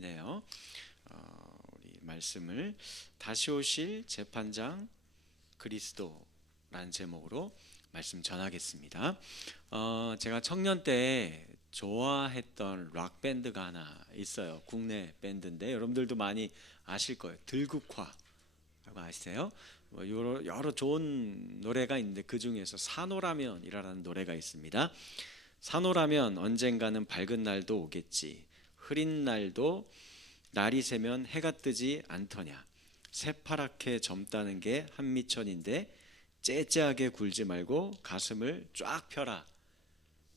말씀이네요. 우리 말씀을 다시 오실 재판장 그리스도라는 제목으로 말씀 전하겠습니다. 제가 청년 때 좋아했던 락 밴드가 하나 있어요. 국내 밴드인데 여러분들도 많이 아실 거예요. 들국화라고 아시세요? 여러 좋은 노래가 있는데 그 중에서 산호라면이라는 노래가 있습니다. 산호라면 언젠가는 밝은 날도 오겠지. 흐린 날도 날이 새면 해가 뜨지 않더냐. 새파랗게 젊다는 게 한미천인데 째째하게 굴지 말고 가슴을 쫙 펴라.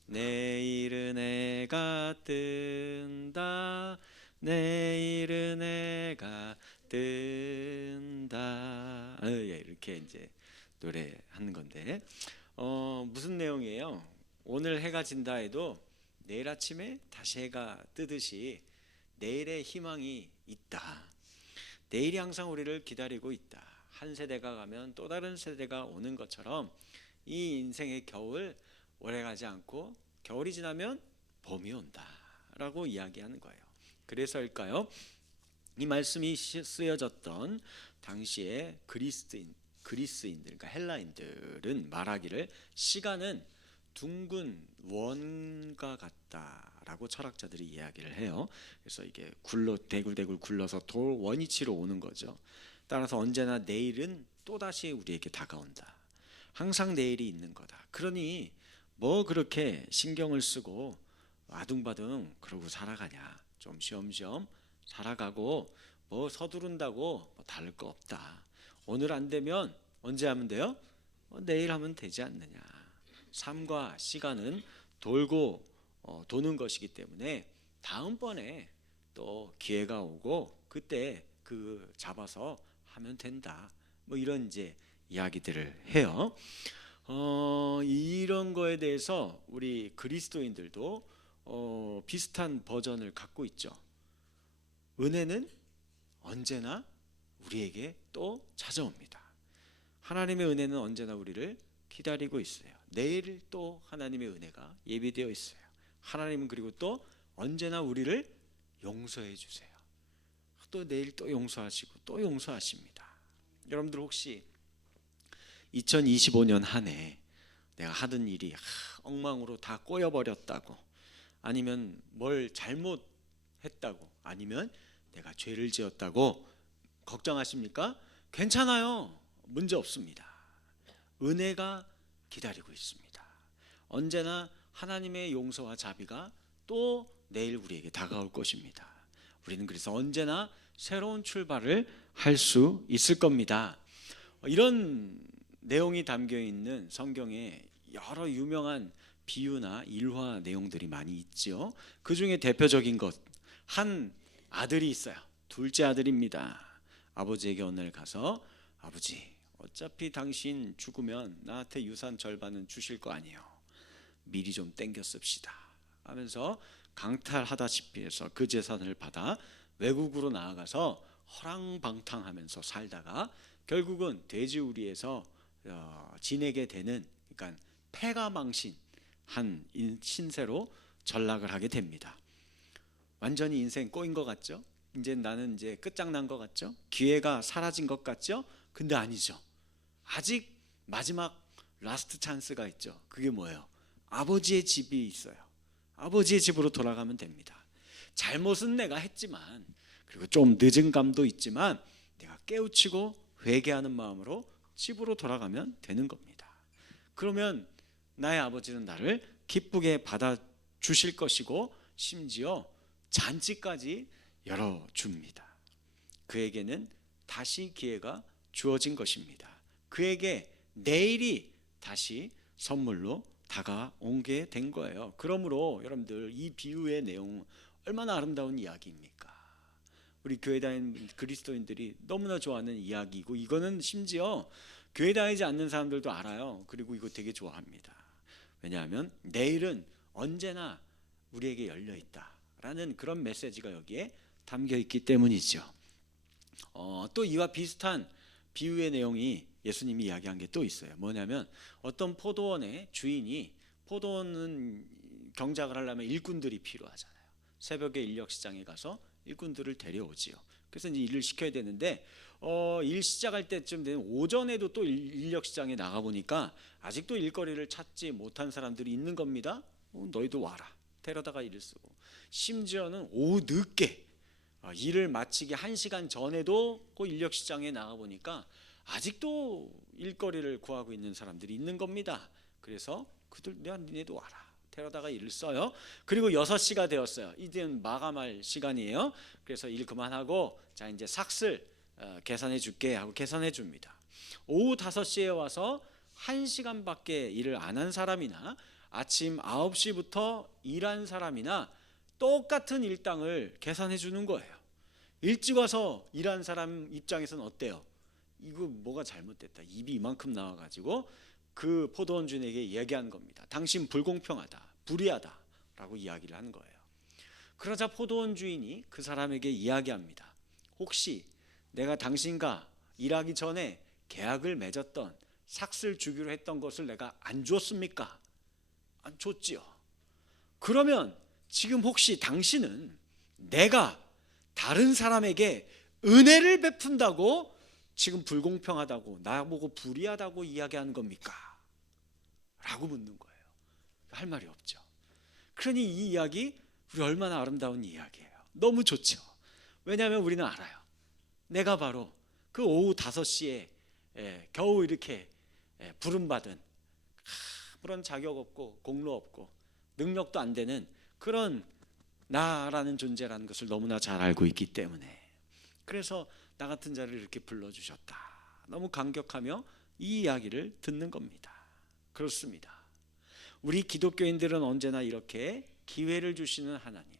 내일은 해가 뜬다. 내일은 해가 뜬다. 이렇게 이제 노래하는 건데 무슨 내용이에요? 오늘 해가 진다 해도 내일 아침에 다시 해가 뜨듯이 내일의 희망이 있다. 내일이 항상 우리를 기다리고 있다. 한 세대가 가면 또 다른 세대가 오는 것처럼 이 인생의 겨울 오래가지 않고 겨울이 지나면 봄이 온다라고 이야기하는 거예요. 그래서일까요? 이 말씀이 쓰여졌던 당시에 그리스인들, 그러니까 헬라인들은 말하기를 시간은 둥근 원과 같다라고 철학자들이 이야기를 해요. 그래서 이게 대굴대굴 굴러서 돌 원위치로 오는 거죠. 따라서 언제나 내일은 또다시 우리에게 다가온다. 항상 내일이 있는 거다. 그러니 뭐 그렇게 신경을 쓰고 아둥바둥 그러고 살아가냐. 좀 쉬엄쉬엄 살아가고 뭐 서두른다고 뭐 다를 거 없다. 오늘 안 되면 언제 하면 돼요? 내일 하면 되지 않느냐. 삶과 시간은 돌고 도는 것이기 때문에 다음번에 또 기회가 오고 그때 그 잡아서 하면 된다. 뭐 이런 이제 이야기들을 해요. 이런 거에 대해서 우리 그리스도인들도 비슷한 버전을 갖고 있죠. 은혜는 언제나 우리에게 또 찾아옵니다. 하나님의 은혜는 언제나 우리를 기다리고 있어요. 내일 또 하나님의 은혜가 예비되어 있어요. 하나님은 그리고 또 언제나 우리를 용서해 주세요. 또 내일 또 용서하시고 또 용서하십니다. 여러분들 혹시 2025년 한 해 내가 하던 일이 엉망으로 다 꼬여버렸다고, 아니면 뭘 잘못했다고, 아니면 내가 죄를 지었다고 걱정하십니까? 괜찮아요. 문제 없습니다. 은혜가 기다리고 있습니다. 언제나 하나님의 용서와 자비가 또 내일 우리에게 다가올 것입니다. 우리는 그래서 언제나 새로운 출발을 할 수 있을 겁니다. 이런 내용이 담겨 있는 성경에 여러 유명한 비유나 일화 내용들이 많이 있죠. 그 중에 대표적인 것, 한 아들이 있어요. 둘째 아들입니다. 아버지에게 어느 날 가서, 아버지, 어차피 당신 죽으면 나한테 유산 절반은 주실 거 아니에요. 미리 좀 땡겨 씁시다 하면서 강탈하다시피 해서 그 재산을 받아 외국으로 나아가서 허랑방탕하면서 살다가 결국은 돼지우리에서 지내게 되는, 그러니까 패가망신 한 신세로 전락을 하게 됩니다. 완전히 인생 꼬인 것 같죠? 이제 나는 이제 끝장난 것 같죠? 기회가 사라진 것 같죠? 근데 아니죠. 아직 마지막 라스트 찬스가 있죠. 그게 뭐예요? 아버지의 집이 있어요. 아버지의 집으로 돌아가면 됩니다. 잘못은 내가 했지만, 그리고 좀 늦은 감도 있지만 내가 깨우치고 회개하는 마음으로 집으로 돌아가면 되는 겁니다. 그러면 나의 아버지는 나를 기쁘게 받아주실 것이고 심지어 잔치까지 열어줍니다. 그에게는 다시 기회가 주어진 것입니다. 그에게 내일이 다시 선물로 다가온 게 된 거예요. 그러므로 여러분들, 이 비유의 내용은 얼마나 아름다운 이야기입니까? 우리 교회 다니는 그리스도인들이 너무나 좋아하는 이야기이고, 이거는 심지어 교회 다니지 않는 사람들도 알아요. 그리고 이거 되게 좋아합니다. 왜냐하면 내일은 언제나 우리에게 열려 있다라는 그런 메시지가 여기에 담겨 있기 때문이죠. 또 이와 비슷한 비유의 내용이 예수님이 이야기한 게 또 있어요. 뭐냐면 어떤 포도원의 주인이, 포도원은 경작을 하려면 일꾼들이 필요하잖아요. 새벽에 인력시장에 가서 일꾼들을 데려오지요. 그래서 이제 일을 시켜야 되는데 일 시작할 때쯤 되면 오전에도 또 인력 시장에 나가 보니까 아직도 일거리를 찾지 못한 사람들이 있는 겁니다. 너희도 와라. 데려다가 일을 쓰고, 심지어는 오후 늦게 일을 마치기 1시간 전에도 그 인력 시장에 나가 보니까 아직도 일거리를 구하고 있는 사람들이 있는 겁니다. 그래서 그들 니네도 와라. 데려다가 일을 써요. 그리고 6시가 되었어요. 이제는 마감할 시간이에요. 그래서 일 그만하고 자 이제 삭슬 계산해 줄게 하고 계산해 줍니다. 오후 5시에 와서 1시간밖에 일을 안 한 사람이나 아침 9시부터 일한 사람이나 똑같은 일당을 계산해 주는 거예요. 일찍 와서 일한 사람 입장에서는 어때요? 이거 뭐가 잘못됐다. 입이 이만큼 나와가지고 그 포도원 주인에게 얘기한 겁니다. 당신 불공평하다, 불의하다 라고 이야기를 하는 거예요. 그러자 포도원 주인이 그 사람에게 이야기합니다. 혹시 내가 당신과 일하기 전에 계약을 맺었던 삭슬 주기로 했던 것을 내가 안 줬습니까? 안 줬지요. 그러면 지금 혹시 당신은 내가 다른 사람에게 은혜를 베푼다고 지금 불공평하다고 나보고 불의하다고 이야기하는 겁니까? 라고 묻는 거예요. 할 말이 없죠. 그러니 이 이야기 우리 얼마나 아름다운 이야기예요. 너무 좋죠. 왜냐하면 우리는 알아요. 내가 바로 그 오후 5시에 겨우 이렇게 부름받은 아무런 자격 없고 공로 없고 능력도 안 되는 그런 나라는 존재라는 것을 너무나 잘 알고 있기 때문에, 그래서 나 같은 자를 이렇게 불러주셨다. 너무 감격하며 이 이야기를 듣는 겁니다. 그렇습니다. 우리 기독교인들은 언제나 이렇게 기회를 주시는 하나님,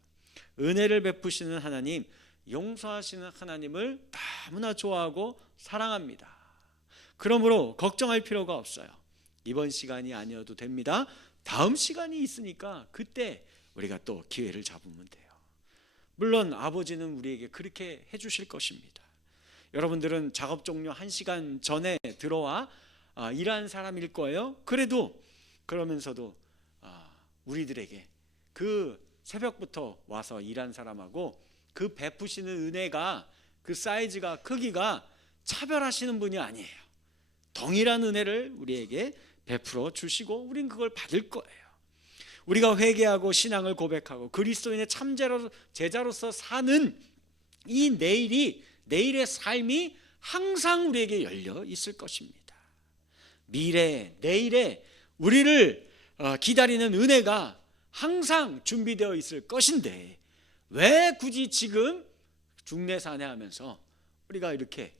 은혜를 베푸시는 하나님, 용서하시는 하나님을 너무나 좋아하고 사랑합니다. 그러므로 걱정할 필요가 없어요. 이번 시간이 아니어도 됩니다. 다음 시간이 있으니까 그때 우리가 또 기회를 잡으면 돼요. 물론 아버지는 우리에게 그렇게 해주실 것입니다. 여러분들은 작업 종료 1시간 전에 들어와 일하는 사람일 거예요. 그러면서도 우리들에게 그 새벽부터 와서 일한 사람하고 그 베푸시는 은혜가, 그 사이즈가, 크기가 차별하시는 분이 아니에요. 동일한 은혜를 우리에게 베풀어 주시고 우린 그걸 받을 거예요. 우리가 회개하고 신앙을 고백하고 그리스도인의 참 제자로서 사는 이 내일의 삶이 항상 우리에게 열려 있을 것입니다. 내일에 우리를 기다리는 은혜가 항상 준비되어 있을 것인데 왜 굳이 지금 중내산해하면서 우리가 이렇게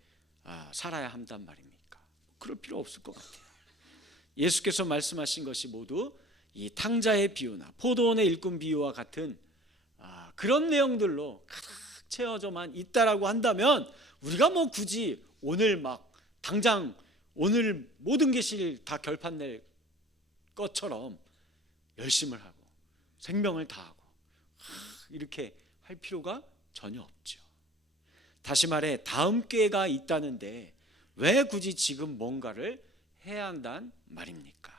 살아야 한단 말입니까? 그럴 필요 없을 것 같아요. 예수께서 말씀하신 것이 모두 이 탕자의 비유나 포도원의 일꾼 비유와 같은 그런 내용들로 가득 채워져만 있다라고 한다면 우리가 뭐 굳이 오늘 막 당장 오늘 모든 계시를 다 결판낼 것처럼 열심을 하고 생명을 다하고 이렇게 할 필요가 전혀 없죠. 다시 말해 다음 기회가 있다는데 왜 굳이 지금 뭔가를 해야 한단 말입니까?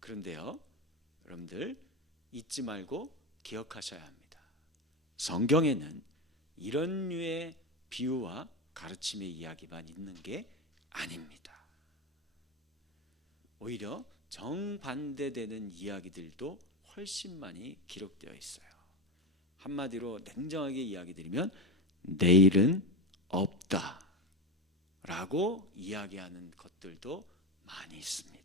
그런데요, 여러분들 잊지 말고 기억하셔야 합니다. 성경에는 이런 류의 비유와 가르침의 이야기만 있는 게 아닙니다. 오히려 정반대되는 이야기들도 훨씬 많이 기록되어 있어요. 한마디로 냉정하게 이야기 드리면 내일은 없다 라고 이야기하는 것들도 많이 있습니다.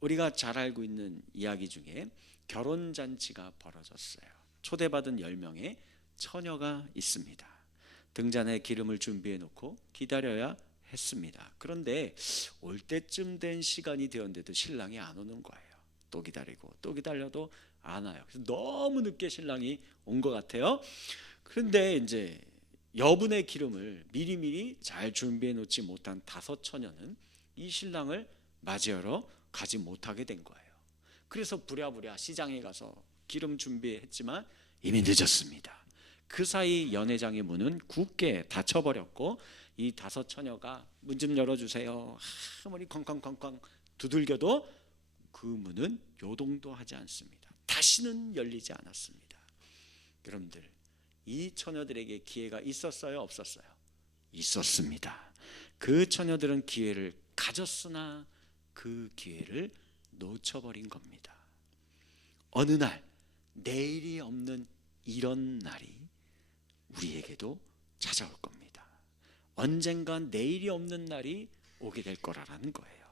우리가 잘 알고 있는 이야기 중에 결혼잔치가 벌어졌어요. 초대받은 10명의 처녀가 있습니다. 등잔에 기름을 준비해 놓고 기다려야 했습니다. 그런데 올 때쯤 된 시간이 되었는데도 신랑이 안 오는 거예요. 또 기다리고 또 기다려도 안 와요. 그래서 너무 늦게 신랑이 온 것 같아요. 그런데 이제 여분의 기름을 미리미리 잘 준비해 놓지 못한 5 처녀는 이 신랑을 맞이하러 가지 못하게 된 거예요. 그래서 부랴부랴 시장에 가서 기름 준비했지만 이미 늦었습니다. 그 사이 연회장의 문은 굳게 닫혀버렸고 이 5 처녀가 문 좀 열어주세요 아무리 쾅쾅쾅쾅 두들겨도 그 문은 요동도 하지 않습니다. 다시는 열리지 않았습니다. 여러분들, 이 처녀들에게 기회가 있었어요, 없었어요? 있었습니다. 그 처녀들은 기회를 가졌으나 그 기회를 놓쳐버린 겁니다. 어느 날, 내일이 없는 이런 날이 우리에게도 찾아올 겁니다. 언젠간 내일이 없는 날이 오게 될 거라는 거예요.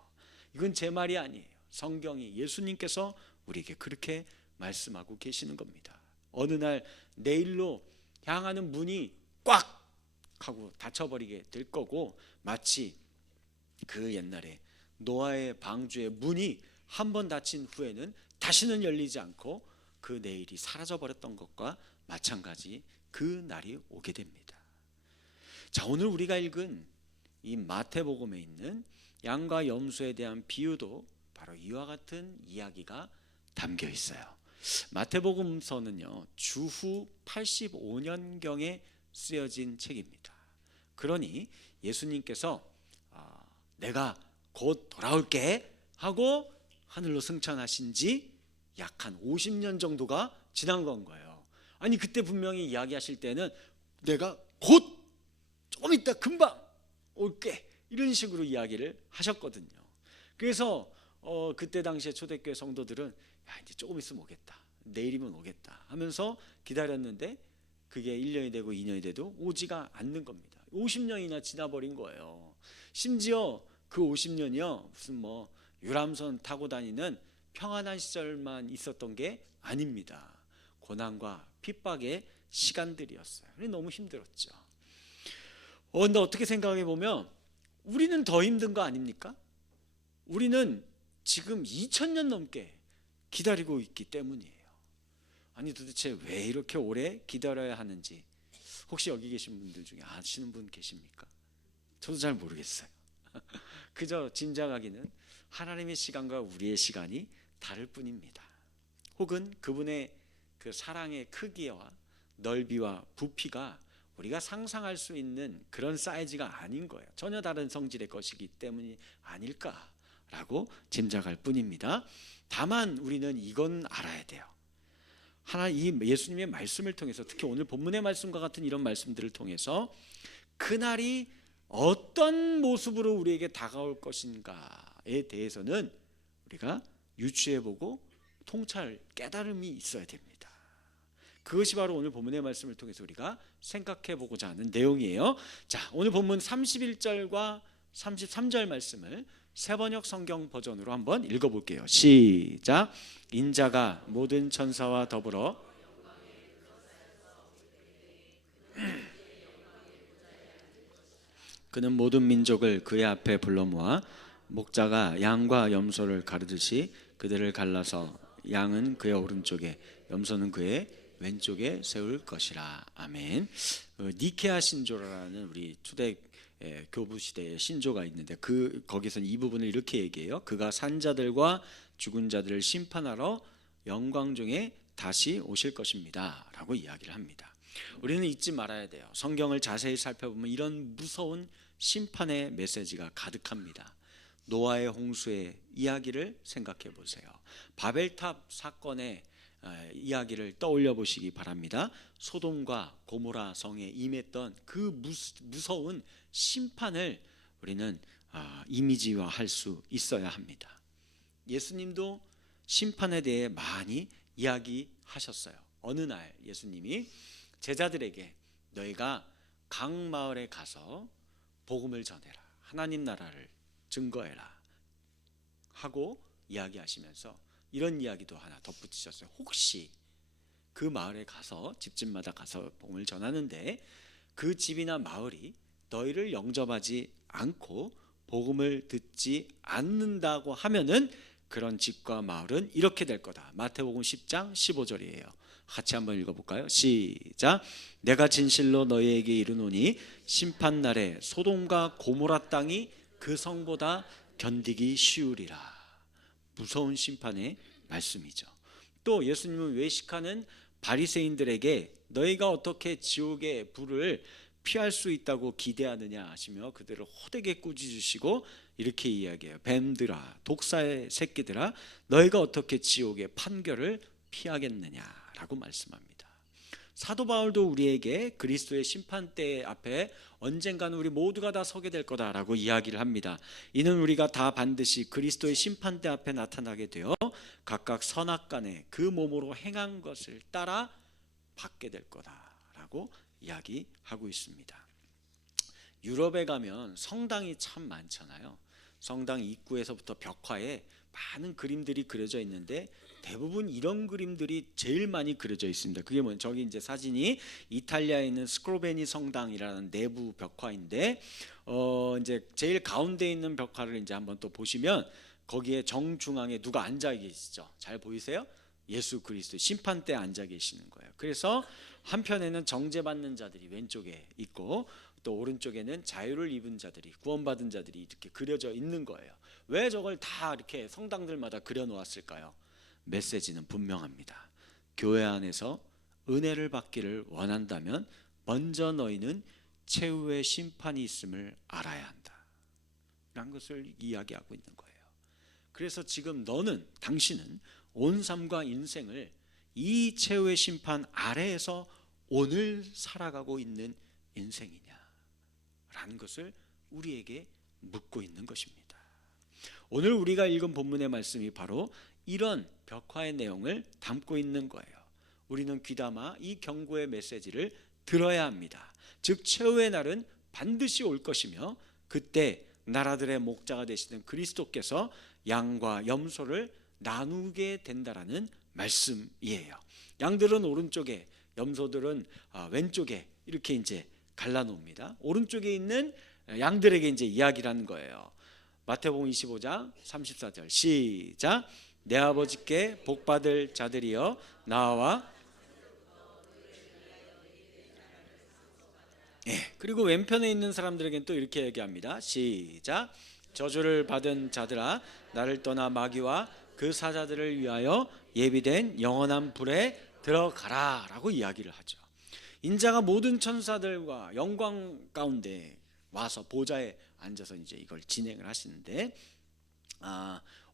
이건 제 말이 아니에요. 성경이, 예수님께서 우리에게 그렇게 말씀하고 계시는 겁니다. 어느 날 내일로 향하는 문이 꽉 하고 닫혀버리게 될 거고, 마치 그 옛날에 노아의 방주의 문이 한 번 닫힌 후에는 다시는 열리지 않고 그 내일이 사라져 버렸던 것과 마찬가지 그 날이 오게 됩니다. 자, 오늘 우리가 읽은 이 마태복음에 있는 양과 염소에 대한 비유도 바로 이와 같은 이야기가 담겨 있어요. 마태복음서는요, 주후 85년경에 쓰여진 책입니다. 그러니 예수님께서 내가 곧 돌아올게 하고 하늘로 승천하신 지 약 한 50년 정도가 지난 건 거예요. 아니, 그때 분명히 이야기하실 때는 내가 곧, 조금 있다, 금방 올게, 이런 식으로 이야기를 하셨거든요. 그래서 그때 당시에 초대교회 성도들은 야, 이제 조금 있으면 오겠다, 내일이면 오겠다 하면서 기다렸는데 그게 1년이 되고 2년이 돼도 오지가 않는 겁니다. 50년이나 지나버린 거예요. 심지어 그 50년이요, 무슨 뭐 유람선 타고 다니는 평안한 시절만 있었던 게 아닙니다. 고난과 핍박의 시간들이었어요. 너무 힘들었죠. 근데 어떻게 생각해 보면 우리는 더 힘든 거 아닙니까? 우리는 지금 2000년 넘게 기다리고 있기 때문이에요. 아니, 도대체 왜 이렇게 오래 기다려야 하는지 혹시 여기 계신 분들 중에 아시는 분 계십니까? 저도 잘 모르겠어요. 그저 짐작하기는 하나님의 시간과 우리의 시간이 다를 뿐입니다. 혹은 그분의 그 사랑의 크기와 넓이와 부피가 우리가 상상할 수 있는 그런 사이즈가 아닌 거예요. 전혀 다른 성질의 것이기 때문이 아닐까라고 짐작할 뿐입니다. 다만 우리는 이건 알아야 돼요. 이 예수님의 말씀을 통해서, 특히 오늘 본문의 말씀과 같은 이런 말씀들을 통해서 그날이 어떤 모습으로 우리에게 다가올 것인가에 대해서는 우리가 유추해보고 통찰, 깨달음이 있어야 됩니다. 그것이 바로 오늘 본문의 말씀을 통해서 우리가 생각해보고자 하는 내용이에요. 자, 오늘 본문 31절과 33절 말씀을 새번역 성경 버전으로 한번 읽어볼게요. 시작. 인자가 모든 천사와 더불어 그는 모든 민족을 그의 앞에 불러 모아 목자가 양과 염소를 가르듯이 그들을 갈라서 양은 그의 오른쪽에 염소는 그의 왼쪽에 세울 것이라. 아멘. 니케아 신조라는 우리 초대 교부 시대의 신조가 있는데 거기서는 이 부분을 이렇게 얘기해요. 그가 산 자들과 죽은 자들을 심판하러 영광 중에 다시 오실 것입니다 라고 이야기를 합니다. 우리는 잊지 말아야 돼요. 성경을 자세히 살펴보면 이런 무서운 심판의 메시지가 가득합니다. 노아의 홍수의 이야기를 생각해 보세요. 바벨탑 사건의 이야기를 떠올려 보시기 바랍니다. 소돔과 고모라 성에 임했던 그 무서운 심판을 우리는 이미지화할 수 있어야 합니다. 예수님도 심판에 대해 많이 이야기하셨어요. 어느 날 예수님이 제자들에게 너희가 각 마을에 가서 복음을 전해라, 하나님 나라를 증거해라 하고 이야기하시면서 이런 이야기도 하나 덧붙이셨어요. 혹시 그 마을에 가서 집집마다 가서 복음을 전하는데 그 집이나 마을이 너희를 영접하지 않고 복음을 듣지 않는다고 하면은 그런 집과 마을은 이렇게 될 거다. 마태복음 10장 15절이에요. 같이 한번 읽어볼까요? 시작. 내가 진실로 너희에게 이르노니 심판날에 소돔과 고모라 땅이 그 성보다 견디기 쉬우리라. 무서운 심판의 말씀이죠. 또 예수님은 외식하는 바리새인들에게 너희가 어떻게 지옥의 불을 피할 수 있다고 기대하느냐 하시며 그들을 호되게 꾸짖으시고 이렇게 이야기해요. 뱀들아, 독사의 새끼들아, 너희가 어떻게 지옥의 판결을 피하겠느냐라고 말씀합니다. 사도 바울도 우리에게 그리스도의 심판대 앞에 언젠가는 우리 모두가 다 서게 될 거다라고 이야기를 합니다. 이는 우리가 다 반드시 그리스도의 심판대 앞에 나타나게 되어 각각 선악간에 그 몸으로 행한 것을 따라 받게 될 거다라고 이야기하고 있습니다. 유럽에 가면 성당이 참 많잖아요. 성당 입구에서부터 벽화에 많은 그림들이 그려져 있는데 대부분 이런 그림들이 제일 많이 그려져 있습니다. 그게 뭐냐? 저기 이제 사진이 이탈리아에 있는 스크로베니 성당이라는 내부 벽화인데, 이제 제일 가운데 있는 벽화를 이제 한번 또 보시면 거기에 정중앙에 누가 앉아 계시죠? 잘 보이세요? 예수 그리스도 심판대에 앉아 계시는 거예요. 그래서 한편에는 정죄받는 자들이 왼쪽에 있고 또 오른쪽에는 자유를 입은 자들이, 구원받은 자들이 이렇게 그려져 있는 거예요. 왜 저걸 다 이렇게 성당들마다 그려 놓았을까요? 메시지는 분명합니다. 교회 안에서 은혜를 받기를 원한다면 먼저 너희는 최후의 심판이 있음을 알아야 한다 라는 것을 이야기하고 있는 거예요. 그래서 지금 당신은 온 삶과 인생을 이 최후의 심판 아래에서 오늘 살아가고 있는 인생이냐 라는 것을 우리에게 묻고 있는 것입니다. 오늘 우리가 읽은 본문의 말씀이 바로 이런 벽화의 내용을 담고 있는 거예요. 우리는 귀담아 이 경고의 메시지를 들어야 합니다. 즉 최후의 날은 반드시 올 것이며 그때 나라들의 목자가 되시는 그리스도께서 양과 염소를 나누게 된다라는 말씀이에요. 양들은 오른쪽에, 염소들은 왼쪽에 이렇게 이제 갈라놓습니다. 오른쪽에 있는 양들에게 이제 이야기를 하는 거예요. 마태복음 25장 34절 시작. 내 아버지께 복받을 자들이여 나와. 그리고 왼편에 있는 사람들에게는 또 이렇게 얘기합니다. 시작. 저주를 받은 자들아 나를 떠나 마귀와 그 사자들을 위하여 예비된 영원한 불에 들어가라 라고 이야기를 하죠. 인자가 모든 천사들과 영광 가운데 와서 보좌에 앉아서 이제 이걸 진행을 하시는데,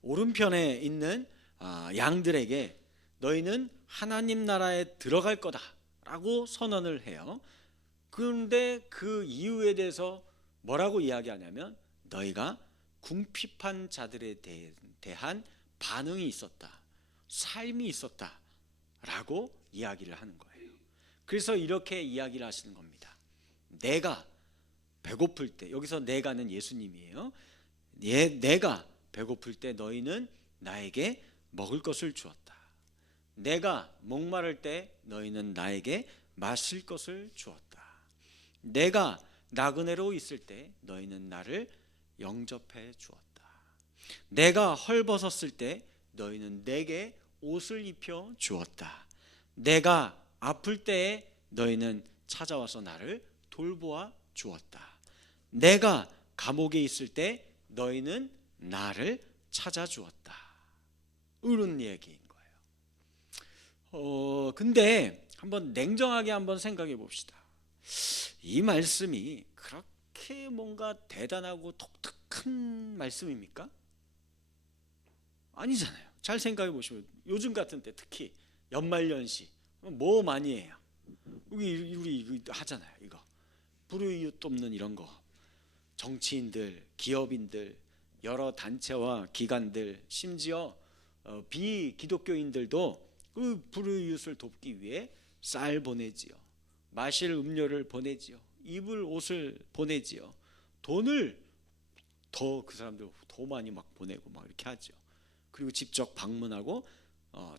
오른편에 있는 양들에게 너희는 하나님 나라에 들어갈 거다라고 선언을 해요. 그런데 그 이유에 대해서 뭐라고 이야기하냐면 너희가 궁핍한 자들에 대한 반응이 있었다, 삶이 있었다라고 이야기를 하는 거예요. 그래서 이렇게 이야기를 하시는 겁니다. 내가 배고플 때, 여기서 내가는 예수님이에요. 내가 배고플 때 너희는 나에게 먹을 것을 주었다. 내가 목마를 때 너희는 나에게 마실 것을 주었다. 내가 나그네로 있을 때 너희는 나를 영접해 주었다. 내가 헐벗었을 때 너희는 내게 옷을 입혀 주었다. 내가 아플 때에 너희는 찾아와서 나를 돌보아 주었다. 내가 감옥에 있을 때 너희는 나를 찾아주었다. 이런 얘기인 거예요. 근데 한번 냉정하게 한번 생각해 봅시다. 이 말씀이 그렇게 뭔가 대단하고 독특한 말씀입니까? 아니잖아요. 잘 생각해 보시면 요즘 같은 때 특히 연말연시 뭐 많이 해요. 우리 하잖아요. 이거 불우이웃 돕는 이런 거. 정치인들, 기업인들, 여러 단체와 기관들, 심지어 비기독교인들도 그 불우이웃을 돕기 위해 쌀 보내지요, 마실 음료를 보내지요, 입을 옷을 보내지요, 돈을 더 그 사람들 더 많이 막 보내고 막 이렇게 하죠. 그리고 직접 방문하고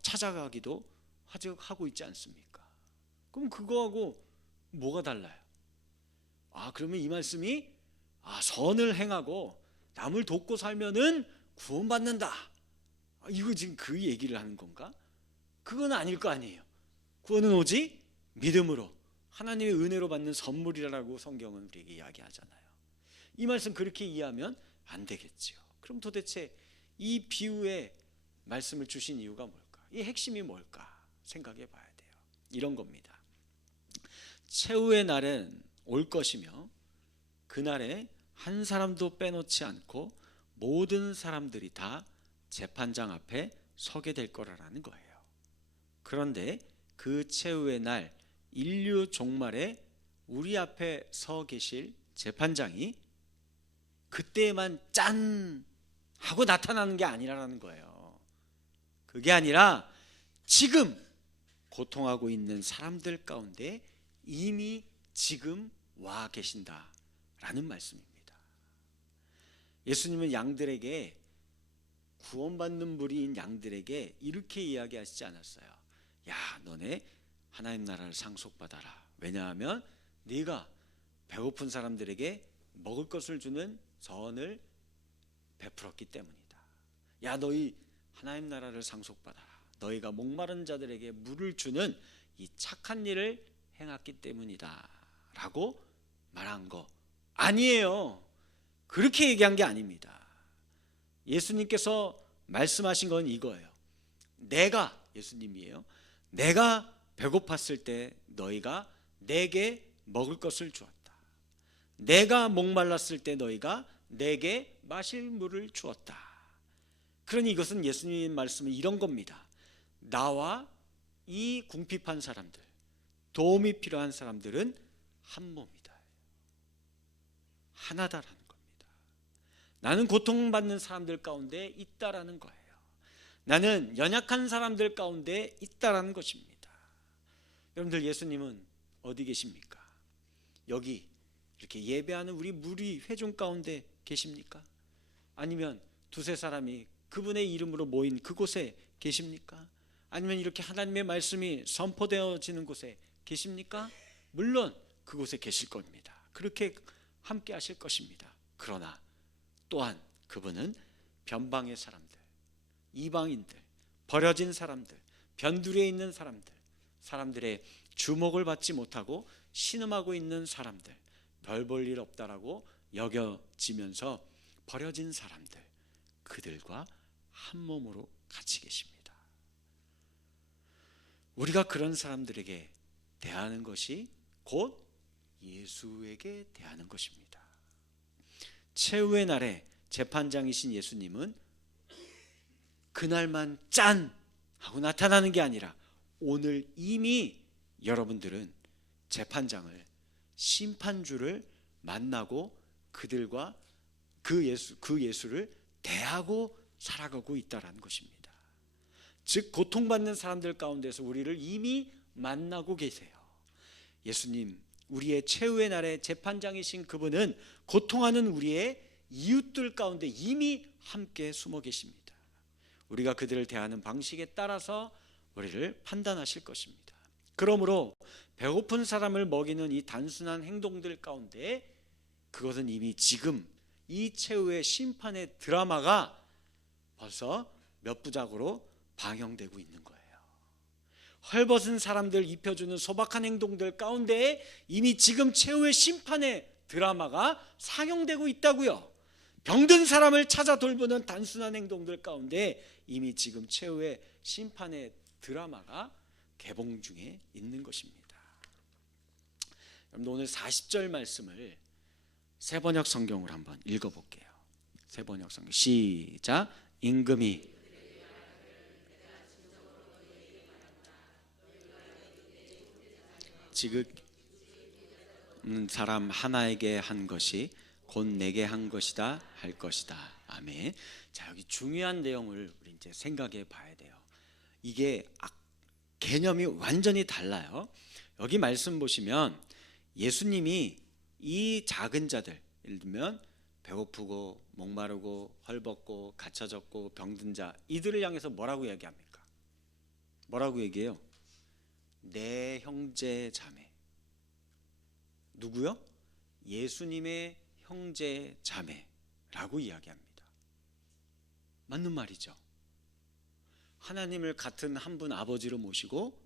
찾아가기도 하고 있지 않습니까? 그럼 그거하고 뭐가 달라요? 그러면 이 말씀이 선을 행하고 남을 돕고 살면은 구원받는다, 이거 지금 그 얘기를 하는 건가? 그건 아닐 거 아니에요. 구원은 오직 믿음으로 하나님의 은혜로 받는 선물이라고 성경은 우리에게 이야기하잖아요. 이 말씀 그렇게 이해하면 안 되겠죠. 그럼 도대체 이 비유의 말씀을 주신 이유가 뭘까? 이 핵심이 뭘까? 생각해 봐야 돼요. 이런 겁니다. 최후의 날은 올 것이며 그날에 한 사람도 빼놓지 않고 모든 사람들이 다 재판장 앞에 서게 될 거라는 거예요. 그런데 그 최후의 날 인류 종말에 우리 앞에 서 계실 재판장이 그때만 짠 하고 나타나는 게 아니라는 거예요. 그게 아니라 지금 고통하고 있는 사람들 가운데 이미 지금 와 계신다라는 말씀입니다. 예수님은 양들에게, 구원받는 무리인 양들에게 이렇게 이야기하시지 않았어요. 야, 너네 하나님 나라를 상속받아라. 왜냐하면 네가 배고픈 사람들에게 먹을 것을 주는 선을 베풀었기 때문이다. 야, 너희 하나님 나라를 상속받아라. 너희가 목마른 자들에게 물을 주는 이 착한 일을 행했기 때문이다 라고 말한 거 아니에요. 그렇게 얘기한 게 아닙니다. 예수님께서 말씀하신 건 이거예요. 예수님이에요. 내가 배고팠을 때 너희가 내게 먹을 것을 주었다. 내가 목말랐을 때 너희가 내게 마실 물을 주었다. 그러니 이것은 예수님 말씀은 이런 겁니다. 나와 이 궁핍한 사람들, 도움이 필요한 사람들은 한 몸이다. 하나다라는 겁니다. 나는 고통받는 사람들 가운데 있다라는 거예요. 나는 연약한 사람들 가운데 있다라는 것입니다. 여러분들, 예수님은 어디 계십니까? 여기 이렇게 예배하는 우리 무리 회중 가운데 계십니까? 아니면 두세 사람이 그분의 이름으로 모인 그곳에 계십니까? 아니면 이렇게 하나님의 말씀이 선포되어지는 곳에 계십니까? 물론 그곳에 계실 겁니다. 그렇게 함께 하실 것입니다. 그러나 또한 그분은 변방의 사람들, 이방인들, 버려진 사람들, 변두리에 있는 사람들의 주목을 받지 못하고 신음하고 있는 사람들, 별 볼 일 없다라고 여겨지면서 버려진 사람들, 그들과 한 몸으로 같이 계십니다. 우리가 그런 사람들에게 대하는 것이 곧 예수에게 대하는 것입니다. 최후의 날에 재판장이신 예수님은 그날만 짠 하고 나타나는 게 아니라 오늘 이미 여러분들은 재판장을, 심판주를 만나고 그들과 그 예수를 대하고 살아가고 있다는 것입니다. 즉 고통받는 사람들 가운데서 우리를 이미 만나고 계세요. 예수님, 우리의 최후의 날에 재판장이신 그분은 고통하는 우리의 이웃들 가운데 이미 함께 숨어 계십니다. 우리가 그들을 대하는 방식에 따라서 우리를 판단하실 것입니다. 그러므로 배고픈 사람을 먹이는 이 단순한 행동들 가운데 그것은 이미 지금 이 최후의 심판의 드라마가 벌써 몇 부작으로 방영되고 있는 거예요. 헐벗은 사람들 입혀주는 소박한 행동들 가운데 이미 지금 최후의 심판의 드라마가 상영되고 있다고요. 병든 사람을 찾아 돌보는 단순한 행동들 가운데 이미 지금 최후의 심판의 드라마가 개봉 중에 있는 것입니다. 여러분, 오늘 40절 말씀을 세번역 성경으로 한번 읽어볼게요. 세번역 성경 시작. 임금이 지극 사람 하나에게 한 것이 곧 내게 한 것이다 할 것이다. 아멘. 자, 여기 중요한 내용을 우리 이제 생각해 봐야 돼요. 이게 개념이 완전히 달라요. 여기 말씀 보시면 예수님이 이 작은 자들, 예를 들면 배고프고 목마르고 헐벗고 갇혀졌고 병든 자, 이들을 향해서 뭐라고 얘기합니까? 뭐라고 얘기해요? 내 형제 자매. 누구요? 예수님의 형제 자매라고 이야기합니다. 맞는 말이죠. 하나님을 같은 한 분 아버지로 모시고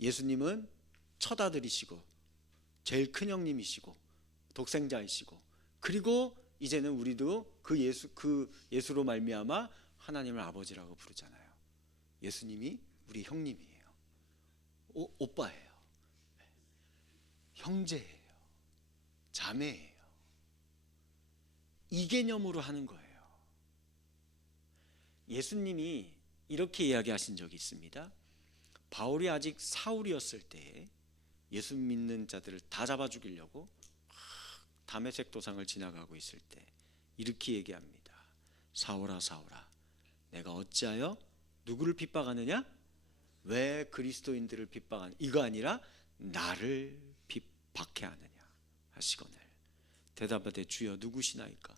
예수님은 첫 아들이시고 제일 큰 형님이시고 독생자이시고, 그리고 이제는 우리도 그 예수로 말미암아 하나님을 아버지라고 부르잖아요. 예수님이 우리 형님이에요. 오빠예요. 형제예요. 자매예요. 이 개념으로 하는 거예요. 예수님이 이렇게 이야기하신 적이 있습니다. 바울이 아직 사울이었을 때 예수 믿는 자들을 다 잡아 죽이려고 다메섹 도상을 지나가고 있을 때 이렇게 얘기합니다. 사울아 사울아, 내가 어찌하여 누구를 핍박하느냐? 왜 그리스도인들을 핍박하느냐? 이거 아니라 나를 박해하느냐 하시거늘 대답하되 주여 누구시나이까?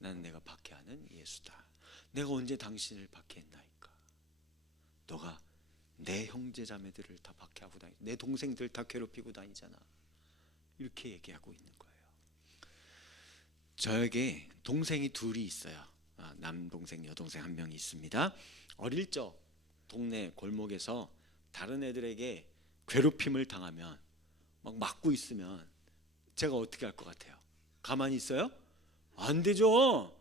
나는 내가 박해하는 예수다. 내가 언제 당신을 박해했나이까? 너가 내 형제 자매들을 다 박해하고 다니, 내 동생들 다 괴롭히고 다니잖아. 이렇게 얘기하고 있는 거예요. 저에게 동생이 둘이 있어요. 남동생 여동생 한 명이 있습니다. 어릴 적 동네 골목에서 다른 애들에게 괴롭힘을 당하면 막 맞고 있으면 제가 어떻게 할 것 같아요? 가만히 있어요? 안 되죠.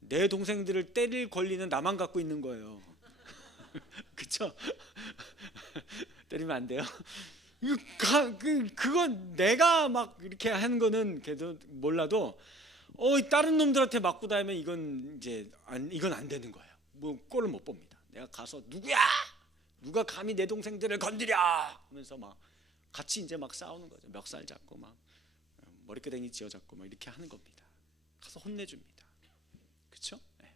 내 동생들을 때릴 권리는 나만 갖고 있는 거예요. 그쵸? 때리면 안 돼요. 그건 내가 막 이렇게 하는 거는 걔도 몰라도 다른 놈들한테 맞고 다니면 이건 안 되는 거예요. 뭐 꼴을 못 봅니다. 내가 가서 누구야? 누가 감히 내 동생들을 건드려? 하면서 막 같이 이제 막 싸우는 거죠. 멱살 잡고 막 머리끄댕이 쥐어잡고 막 이렇게 하는 겁니다. 가서 혼내줍니다. 그렇죠? 네.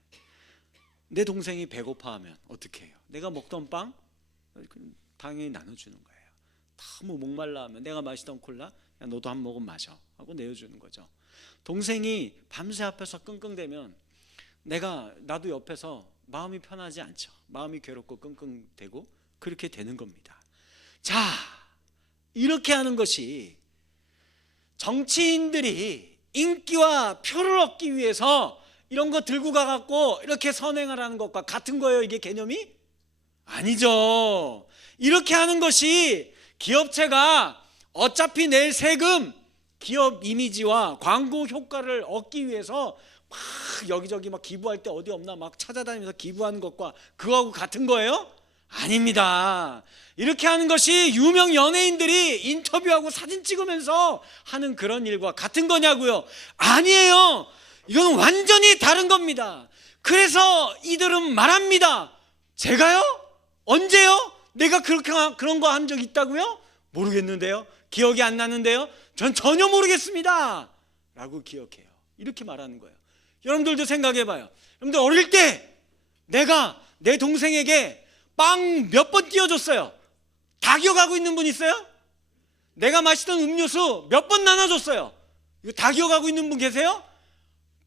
내 동생이 배고파하면 어떻게 해요? 내가 먹던 빵 당연히 나눠주는 거예요. 너무 목말라 하면 내가 마시던 콜라 야, 너도 한 모금 마셔 하고 내어주는 거죠. 동생이 밤새 앞에서 끙끙대면 나도 옆에서 마음이 편하지 않죠. 마음이 괴롭고 끙끙대고 그렇게 되는 겁니다. 자, 이렇게 하는 것이 정치인들이 인기와 표를 얻기 위해서 이런 거 들고 가갖고 이렇게 선행하라는 것과 같은 거예요. 이게 개념이? 아니죠. 이렇게 하는 것이 기업체가 어차피 낼 세금, 기업 이미지와 광고 효과를 얻기 위해서 막 여기저기 막 기부할 때 어디 없나 막 찾아다니면서 기부하는 것과 그거하고 같은 거예요? 아닙니다. 이렇게 하는 것이 유명 연예인들이 인터뷰하고 사진 찍으면서 하는 그런 일과 같은 거냐고요? 아니에요. 이건 완전히 다른 겁니다. 그래서 이들은 말합니다. 제가요? 언제요? 내가 그런 거 한 적 있다고요? 모르겠는데요. 기억이 안 나는데요. 전 전혀 모르겠습니다 라고 기억해요. 이렇게 말하는 거예요. 여러분들도 생각해봐요. 여러분들 어릴 때 내가 내 동생에게 빵 몇 번 띄워줬어요? 다 기억하고 있는 분 있어요? 내가 마시던 음료수 몇 번 나눠줬어요? 이거 다 기억하고 있는 분 계세요?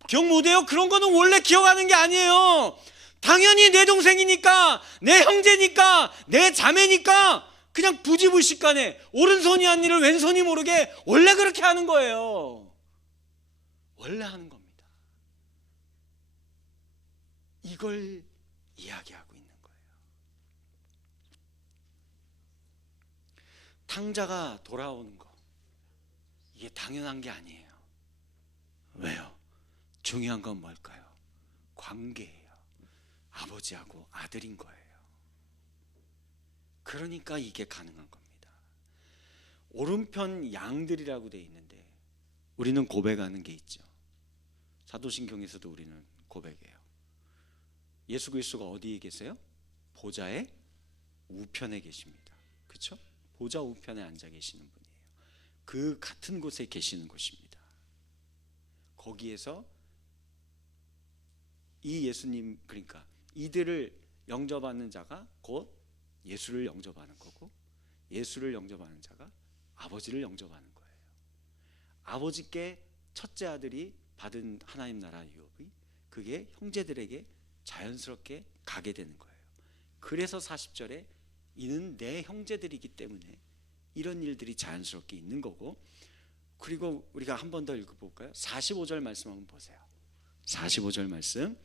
기억 못해요? 그런 거는 원래 기억하는 게 아니에요. 당연히 내 동생이니까, 내 형제니까, 내 자매니까 그냥 부지불식간에 오른손이 한 일을 왼손이 모르게 원래 그렇게 하는 거예요. 원래 하는 겁니다. 이걸 이야기하고 있는 거예요. 탕자가 돌아오는 거, 이게 당연한 게 아니에요. 왜요? 중요한 건 뭘까요? 관계예요. 아버지하고 아들인 거예요. 그러니까 이게 가능한 겁니다. 오른편 양들이라고 되어 있는데 우리는 고백하는 게 있죠. 사도신경에서도 우리는 고백해요. 예수 그리스도가 어디에 계세요? 보좌의 우편에 계십니다. 그렇죠? 보좌 우편에 앉아 계시는 분이에요. 그 같은 곳에 계시는 곳입니다. 거기에서 이 예수님, 그러니까 이들을 영접하는 자가 곧 예수를 영접하는 거고, 예수를 영접하는 자가 아버지를 영접하는 거예요. 아버지께 첫째 아들이 받은 하나님 나라 유업이 그게 형제들에게 자연스럽게 가게 되는 거예요. 그래서 40절에 이는 내 형제들이기 때문에 이런 일들이 자연스럽게 있는 거고, 그리고 우리가 한 번 더 읽어볼까요? 45절 말씀 한번 보세요. 45절 말씀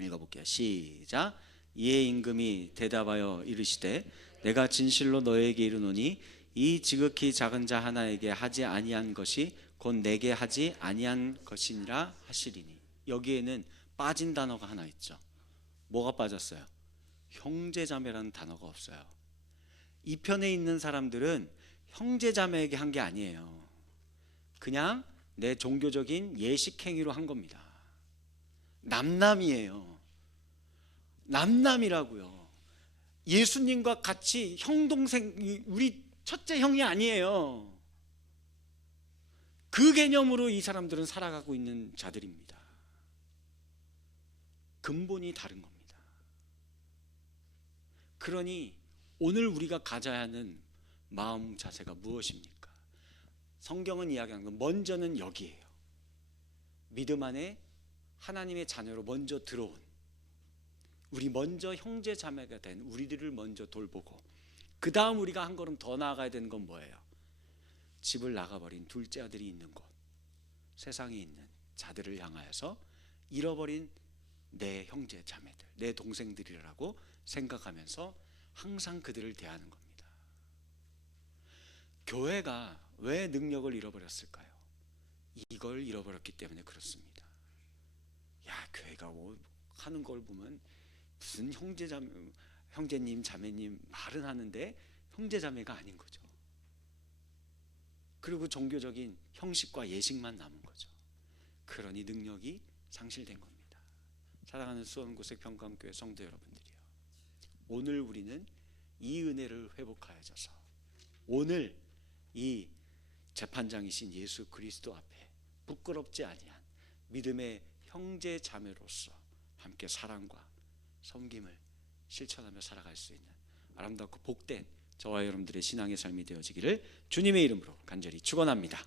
읽어볼게요. 시작. 이에 임금이 대답하여 이르시되 내가 진실로 너에게 이르노니 이 지극히 작은 자 하나에게 하지 아니한 것이 곧 내게 하지 아니한 것이니라 하시리니. 여기에는 빠진 단어가 하나 있죠. 뭐가 빠졌어요? 형제자매라는 단어가 없어요. 이 편에 있는 사람들은 형제자매에게 한 게 아니에요. 그냥 내 종교적인 예식행위로 한 겁니다. 남남이에요. 남남이라고요. 예수님과 같이 형 동생, 우리 첫째 형이 아니에요. 그 개념으로 이 사람들은 살아가고 있는 자들입니다. 근본이 다른 겁니다. 그러니 오늘 우리가 가져야 하는 마음 자세가 무엇입니까? 성경은 이야기하는 건 먼저는 여기에요. 믿음 안에 하나님의 자녀로 먼저 들어온, 우리 먼저 형제 자매가 된 우리들을 먼저 돌보고, 그 다음 우리가 한 걸음 더 나아가야 되는 건 뭐예요? 집을 나가버린 둘째 아들이 있는 곳, 세상에 있는 자들을 향하여서 잃어버린 내 형제 자매들, 내 동생들이라고 생각하면서 항상 그들을 대하는 겁니다. 교회가 왜 능력을 잃어버렸을까요? 이걸 잃어버렸기 때문에 그렇습니다. 야, 교회가 뭐 하는 걸 보면 무슨 형제님 자매님 말은 하는데 형제자매가 아닌 거죠. 그리고 종교적인 형식과 예식만 남은 거죠. 그러니 능력이 상실된 겁니다. 사랑하는 수원구색 평강교회 성도 여러분들이요, 오늘 우리는 이 은혜를 회복하여져서 오늘 이 재판장이신 예수 그리스도 앞에 부끄럽지 아니한 믿음의 형제 자매로서 함께 사랑과 섬김을 실천하며 살아갈 수 있는 아름답고 복된 저와 여러분들의 신앙의 삶이 되어지기를 주님의 이름으로 간절히 축원합니다.